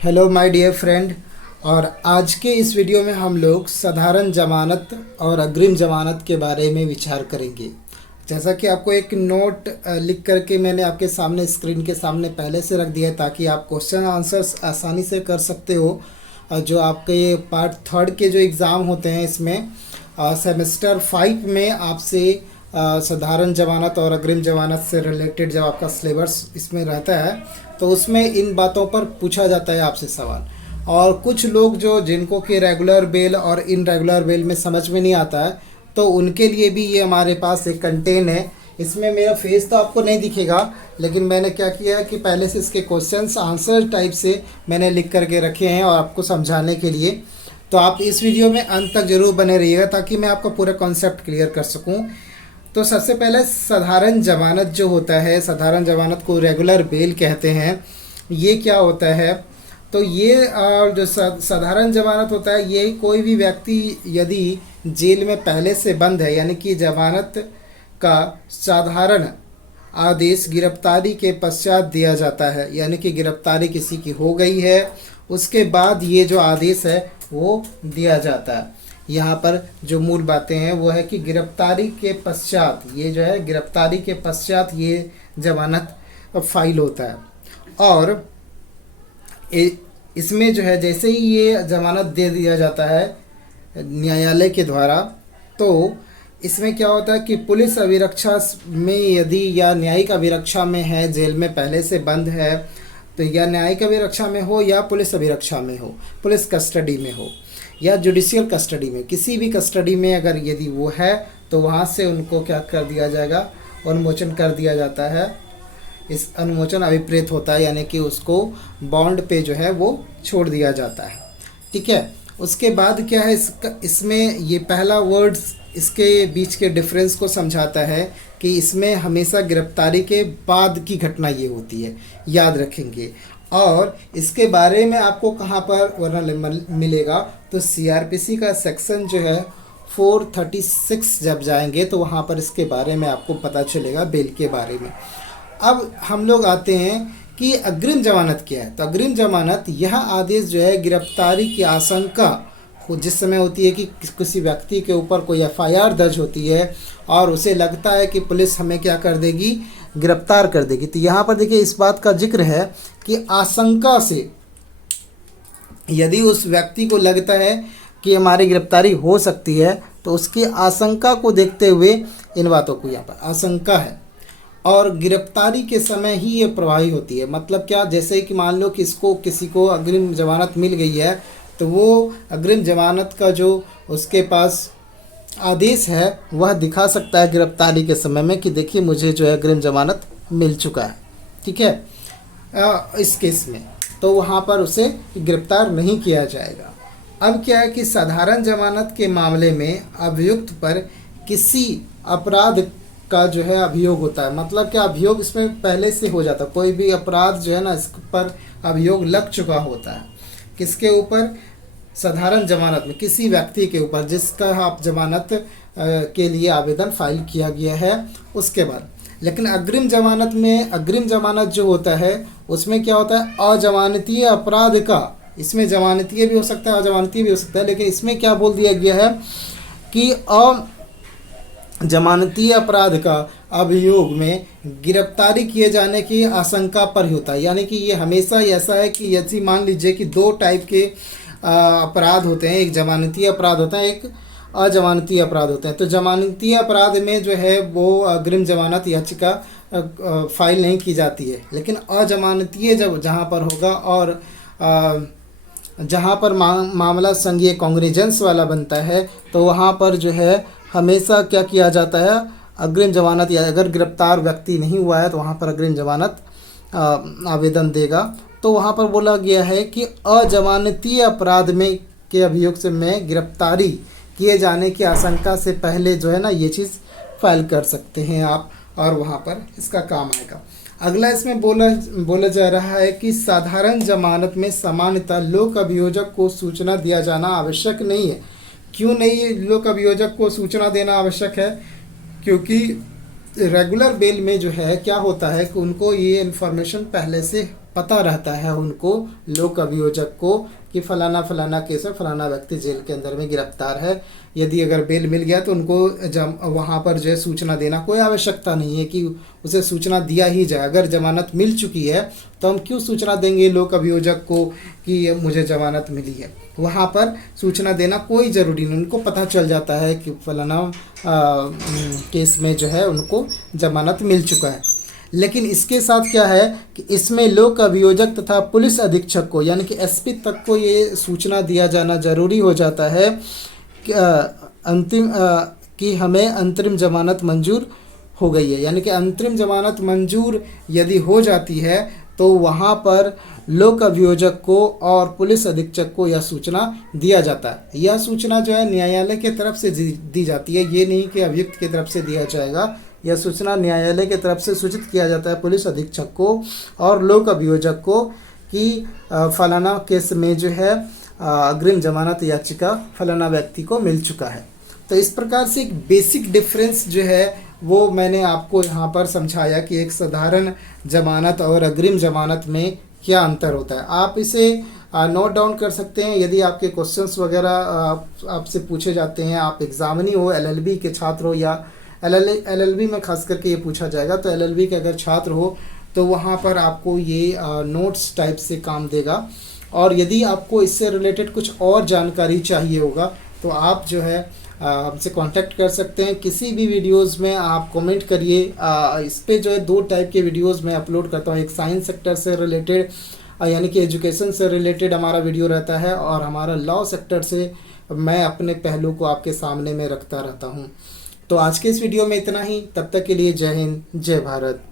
Hello my dear friend. और आज के इस वीडियो में हम लोग साधारण ज़मानत और अग्रिम ज़मानत के बारे में विचार करेंगे। जैसा कि आपको एक नोट लिख करके मैंने आपके सामने स्क्रीन के सामने पहले से रख दिया है ताकि आप क्वेश्चन आंसर्स आसानी से कर सकते हो। जो आपके ये पार्ट थर्ड के जो एग्ज़ाम होते हैं इसमें सेमेस्टर 5 में आपसे साधारण ज़मानत और अग्रिम ज़मानत से रिलेटेड जब आपका सिलेबस इसमें रहता है तो उसमें इन बातों पर पूछा जाता है आपसे सवाल। और कुछ लोग जो जिनको कि रेगुलर बेल और इनरेगुलर बेल में समझ में नहीं आता है तो उनके लिए भी ये हमारे पास एक कंटेन है। इसमें मेरा फेस तो आपको नहीं दिखेगा, लेकिन मैंने क्या किया है कि पहले से इसके क्वेश्चंस आंसर टाइप से मैंने लिख करके रखे हैं और आपको समझाने के लिए। तो आप इस वीडियो में अंत तक ज़रूर बने रहिएगा ताकि मैं आपका पूरा कॉन्सेप्ट क्लियर कर सकूं। तो सबसे पहले साधारण ज़मानत जो होता है, साधारण ज़मानत को रेगुलर बेल कहते हैं। ये क्या होता है? तो ये जो साधारण ज़मानत होता है, ये कोई भी व्यक्ति यदि जेल में पहले से बंद है, यानी कि ज़मानत का साधारण आदेश गिरफ्तारी के पश्चात दिया जाता है, यानी कि गिरफ्तारी किसी की हो गई है उसके बाद ये जो आदेश है वो दिया जाता है। यहाँ पर जो मूल बातें हैं वो है कि गिरफ्तारी के पश्चात, ये जो है गिरफ्तारी के पश्चात ये ज़मानत फाइल होता है। और इसमें जो है जैसे ही ये ज़मानत दे दिया जाता है न्यायालय के द्वारा, तो इसमें क्या होता है कि पुलिस अभिरक्षा में यदि या न्यायिक अभिरक्षा में है, जेल में पहले से बंद है, तो या न्यायिक अभिरक्षा में हो या पुलिस अभिरक्षा में हो, पुलिस कस्टडी में हो या जुडिशियल कस्टडी में, किसी भी कस्टडी में अगर यदि वो है तो वहाँ से उनको क्या कर दिया जाएगा, उन्मोचन कर दिया जाता है। इस अनुमोचन अभिप्रेत होता है, यानी कि उसको बॉन्ड पे जो है वो छोड़ दिया जाता है। ठीक है। उसके बाद क्या है, इसमें ये पहला वर्ड्स इसके बीच के डिफरेंस को समझाता है कि इसमें हमेशा गिरफ्तारी के बाद की घटना ये होती है, याद रखेंगे। और इसके बारे में आपको कहाँ पर वर्णन मिलेगा, तो सीआरपीसी का सेक्शन जो है 436 जब जाएंगे तो वहाँ पर इसके बारे में आपको पता चलेगा, बेल के बारे में। अब हम लोग आते हैं कि अग्रिम जमानत क्या है। तो अग्रिम जमानत यह आदेश जो है गिरफ्तारी की आशंका जिस समय होती है कि किसी व्यक्ति के ऊपर कोई एफआईआर दर्ज होती है और उसे लगता है कि पुलिस हमें क्या कर देगी, गिरफ्तार कर देगी। तो यहाँ पर देखिए इस बात का जिक्र है कि आशंका से, यदि उस व्यक्ति को लगता है कि हमारी गिरफ्तारी हो सकती है तो उसकी आशंका को देखते हुए इन बातों को यहाँ पर आशंका है और गिरफ्तारी के समय ही ये प्रभावी होती है। मतलब क्या, जैसे कि मान लो कि इसको किसी को अग्रिम जमानत मिल गई है तो वो अग्रिम जमानत का जो उसके पास आदेश है वह दिखा सकता है गिरफ्तारी के समय में कि देखिए मुझे जो है अग्रिम जमानत मिल चुका है। ठीक है। इस केस में तो वहाँ पर उसे गिरफ्तार नहीं किया जाएगा। अब क्या है कि साधारण जमानत के मामले में अभियुक्त पर किसी अपराध का जो है अभियोग होता है। मतलब क्या, अभियोग इसमें पहले से हो जाता है, कोई भी अपराध जो है ना इस पर अभियोग लग चुका होता है। किसके ऊपर? साधारण जमानत में किसी व्यक्ति के ऊपर जिसका आप जमानत के लिए आवेदन फाइल किया गया है उसके बाद। लेकिन अग्रिम जमानत में, अग्रिम जमानत जो होता है उसमें क्या होता है, अजमानतीय अपराध का, इसमें जमानतीय भी हो सकता है अजमानतीय भी हो सकता है, लेकिन इसमें क्या बोल दिया गया है कि जमानतीय अपराध का अभियोग में गिरफ्तारी किए जाने की आशंका पर होता है। यानी कि ये हमेशा ऐसा है कि यदि मान लीजिए कि दो टाइप के अपराध होते हैं, एक जमानतीय अपराध होता है, एक अजमानतीय अपराध होता है। तो जमानतीय अपराध में जो है वो अग्रिम जमानत याचिका फाइल नहीं की जाती है, लेकिन अजमानतीय जब जहाँ पर होगा और जहाँ पर मामला संज्ञेय कॉन्ग्रिजेंस वाला बनता है तो वहाँ पर जो है हमेशा क्या किया जाता है, अग्रिम जमानत, या अगर गिरफ्तार व्यक्ति नहीं हुआ है तो वहाँ पर अग्रिम जमानत आवेदन देगा। तो वहाँ पर बोला गया है कि अजमानतीय अपराध में के अभियोग से में गिरफ्तारी किए जाने की आशंका से पहले जो है ना ये चीज़ फाइल कर सकते हैं आप, और वहाँ पर इसका काम आएगा। अगला इसमें बोला जा रहा है कि साधारण जमानत में सामान्यतः लोक अभियोजक को सूचना दिया जाना आवश्यक नहीं है। क्यों नहीं लोक अभियोजक को सूचना देना आवश्यक है? क्योंकि रेगुलर बेल में जो है क्या होता है कि उनको ये इन्फॉर्मेशन पहले से पता रहता है उनको, लोक अभियोजक को, कि फलाना फलाना केस है, फलाना व्यक्ति जेल के अंदर में गिरफ्तार है। यदि अगर बेल मिल गया तो उनको जब वहाँ पर जो है सूचना देना कोई आवश्यकता नहीं है कि उसे सूचना दिया ही जाए। अगर जमानत मिल चुकी है तो हम क्यों सूचना देंगे लोक अभियोजक को कि मुझे जमानत मिली है। वहाँ पर सूचना देना कोई ज़रूरी नहीं, उनको पता चल जाता है कि फलाना केस में जो है उनको जमानत मिल चुका है। लेकिन इसके साथ क्या है कि इसमें लोक अभियोजक तथा पुलिस अधीक्षक को यानी कि एसपी तक को ये सूचना दिया जाना जरूरी हो जाता है कि कि हमें अंतरिम जमानत मंजूर हो गई है। यानी कि अंतरिम जमानत मंजूर यदि हो जाती है तो वहाँ पर लोक अभियोजक को और पुलिस अधीक्षक को यह सूचना दिया जाता है। यह सूचना जो है न्यायालय की तरफ से दी जाती है, ये नहीं कि अभियुक्त की तरफ से दिया जाएगा। यह सूचना न्यायालय की तरफ से सूचित किया जाता है पुलिस अधीक्षक को और लोक अभियोजक को कि फलाना केस में जो है अग्रिम जमानत याचिका फलाना व्यक्ति को मिल चुका है। तो इस प्रकार से एक बेसिक डिफरेंस जो है वो मैंने आपको यहाँ पर समझाया कि एक साधारण जमानत और अग्रिम जमानत में क्या अंतर होता है। आप इसे नोट डाउन कर सकते हैं। यदि आपके क्वेश्चंस वगैरह आपसे पूछे जाते हैं, आप एग्जामिनी हो, एलएलबी के छात्र हो या एलएलबी में खास करके ये पूछा जाएगा, तो एलएलबी के अगर छात्र हो तो वहाँ पर आपको ये नोट्स टाइप से काम देगा। और यदि आपको इससे रिलेटेड कुछ और जानकारी चाहिए होगा तो आप जो है हमसे कांटेक्ट कर सकते हैं। किसी भी वीडियोस में आप कमेंट करिए। इस पे जो है 2 टाइप के वीडियोस मैं अपलोड करता हूँ। एक साइंस सेक्टर से रिलेटेड यानी कि एजुकेशन से रिलेटेड हमारा वीडियो रहता है, और हमारा लॉ सेक्टर से मैं अपने पहलू को आपके सामने में रखता रहता हूँ। तो आज के इस वीडियो में इतना ही। तब तक के लिए जय हिंद, जय भारत।